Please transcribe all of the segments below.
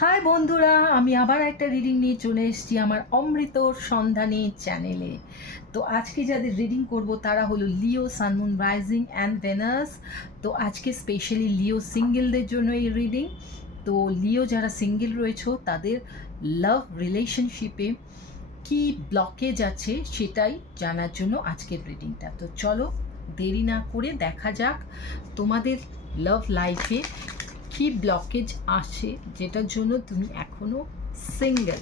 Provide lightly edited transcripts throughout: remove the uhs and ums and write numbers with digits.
High বন্ধুরা, আমি আবার একটা রিডিং নিয়ে চলে এসেছি আমার অমৃতর সন্ধানী চ্যানেলে। তো আজকে যাদের রিডিং করব তারা হলো লিও, সানমুন, রাইজিং অ্যান্ড ভেনাস। তো আজকে স্পেশালি লিও সিঙ্গেলদের জন্য এই রিডিং। তো লিও যারা সিঙ্গেল রয়েছে তাদের লাভ রিলেশনশিপে কি ব্লকেজ আছে সেটাই জানার জন্য আজকের রিডিংটা। তো চলো দেরি না করে দেখা যাক তোমাদের লাভ লাইফে কি ব্লকেজ আসে যেটার জন্য তুমি এখনো সিঙ্গেল।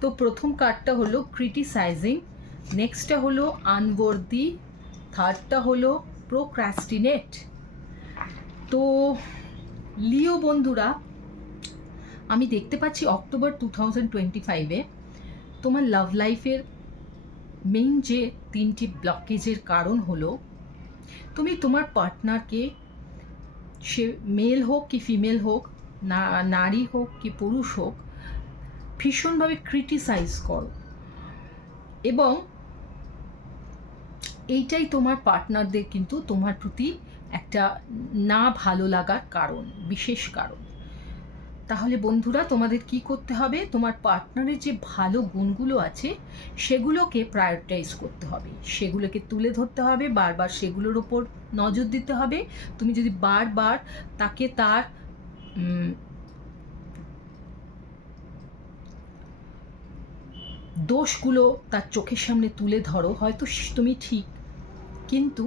তো প্রথম কার্ডটা হলো ক্রিটিসাইজিং, নেক্সটটা হলো আনওয়ার্দি, থার্ডটা হলো প্রোক্রাস্টিনেট। তো লিও বন্ধুরা, আমি দেখতে পাচ্ছি অক্টোবর 2025-এ তোমার লাভ লাইফের মেইন যে তিনটি ব্লকেজের কারণ হলো তুমি তোমার পার্টনারকে, সে মেল হোক কি ফিমেল হোক, নারী হোক কি পুরুষ হোক, ভীষণভাবে ক্রিটিসাইজ করো এবং এইটাই তোমার পার্টনারদের কিন্তু তোমার প্রতি একটা না ভালো লাগার কারণ, বিশেষ কারণ। তাহলে বন্ধুরা, তোমাদের কি করতে হবে? তোমার পার্টনারের যে ভালো গুণগুলো আছে সেগুলোকে প্রায়োরিটাইজ করতে হবে, সেগুলোকে তুলে ধরতে হবে, বারবার সেগুলোর ওপর নজর দিতে হবে। তুমি যদি বারবার তাকে তার দোষগুলো তার চোখের সামনে তুলে ধরো, হয়তো তুমি ঠিক, কিন্তু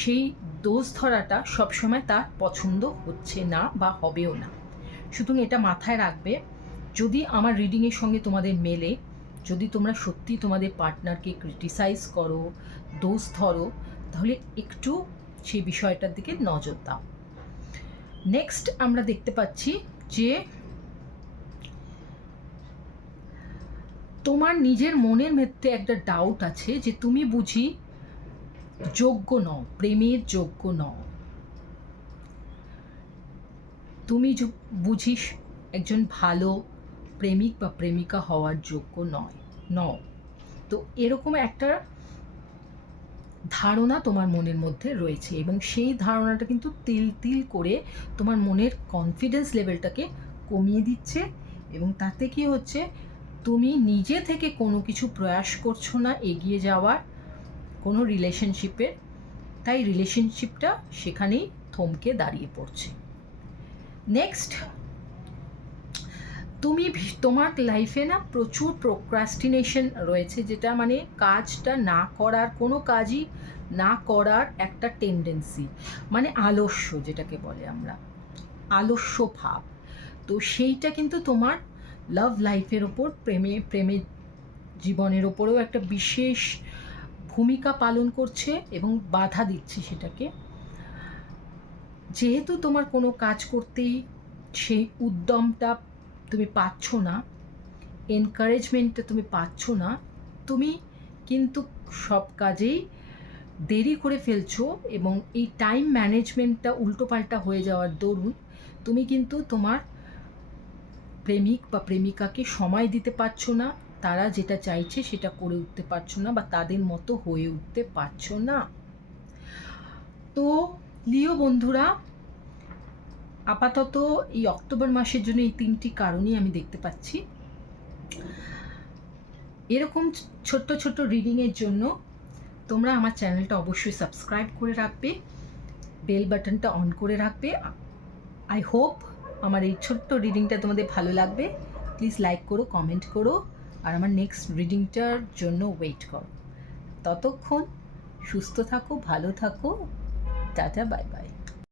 সেই দোষ ধরাটা সবসময় তার পছন্দ হচ্ছে না বা হবেও না। সুতরাং এটা মাথায় রাখবে, যদি আমার রিডিংয়ের সঙ্গে তোমাদের মেলে, যদি তোমরা সত্যি তোমাদের পার্টনারকে ক্রিটিসাইজ করো, দোষ ধরো, তাহলে একটু সেই বিষয়টার দিকে নজর দাও। নেক্সট আমরা দেখতে পাচ্ছি যে তোমার নিজের মনের মধ্যে একটা ডাউট আছে যে তুমি বুঝি যোগ্য নও, প্রেমের যোগ্য নও, তুমি বুঝিস একজন ভালো প্রেমিক বা প্রেমিকা হওয়ার যোগ্য নও। তো এরকম একটা ধারণা তোমার মনের মধ্যে রয়েছে এবং সেই ধারণাটা কিন্তু তিল তিল করে তোমার মনের কনফিডেন্স লেভেলটাকে কমিয়ে দিচ্ছে এবং তাতে কি হচ্ছে, তুমি নিজে থেকে কোনো কিছু প্রয়াস করছো না এগিয়ে যাওয়ার কোনো রিলেশনশিপের, তাই রিলেশনশিপটা সেখানেই থমকে দাঁড়িয়ে পড়ছে। নেক্সট, তুমি তোমার লাইফে না প্রচুর প্রোক্রাস্টিনেশন রয়েছে, যেটা মানে কাজটা না করার, কোনো কাজই না করার একটা টেন্ডেন্সি, মানে আলস্য, যেটাকে বলে আমরা আলস্য ভাব। তো সেইটা কিন্তু তোমার লাভ লাইফের ওপর, প্রেমের জীবনের ওপরেও একটা বিশেষ ভূমিকা পালন করছে এবং বাধা দিচ্ছে সেটাকে। যেহেতু তোমার কোনো কাজ করতেই সেই উদ্যমটা তুমি পাচ্ছ না, এনকারেজমেন্টটা তুমি পাচ্ছ না, তুমি কিন্তু সব কাজেই দেরি করে ফেলছো এবং এই টাইম ম্যানেজমেন্টটা উল্টোপাল্টা হয়ে যাওয়ার দরুন তুমি কিন্তু তোমার প্রেমিক বা প্রেমিকাকে সময় দিতে পারছো না, তারা যেটা চাইছে সেটা করে উঠতে পারছো না বা তাদের মতো হয়ে উঠতে পারছো না। তো লিও বন্ধুরা, আপাতত এই অক্টোবর মাসের জন্য এই তিনটি কারণই আমি দেখতে পাচ্ছি। এরকম ছোট্ট ছোট্ট রিডিংয়ের জন্য তোমরা আমার চ্যানেলটা অবশ্যই সাবস্ক্রাইব করে রাখবে, বেল বাটনটা অন করে রাখবে। আই হোপ আমার এই ছোট্ট রিডিংটা তোমাদের ভালো লাগবে। প্লিজ লাইক করো, কমেন্ট করো আর আমার নেক্সট রিডিংটার জন্য ওয়েট করো। ততক্ষণ সুস্থ থাকো, ভালো থাকো, টাটা, বাই বাই।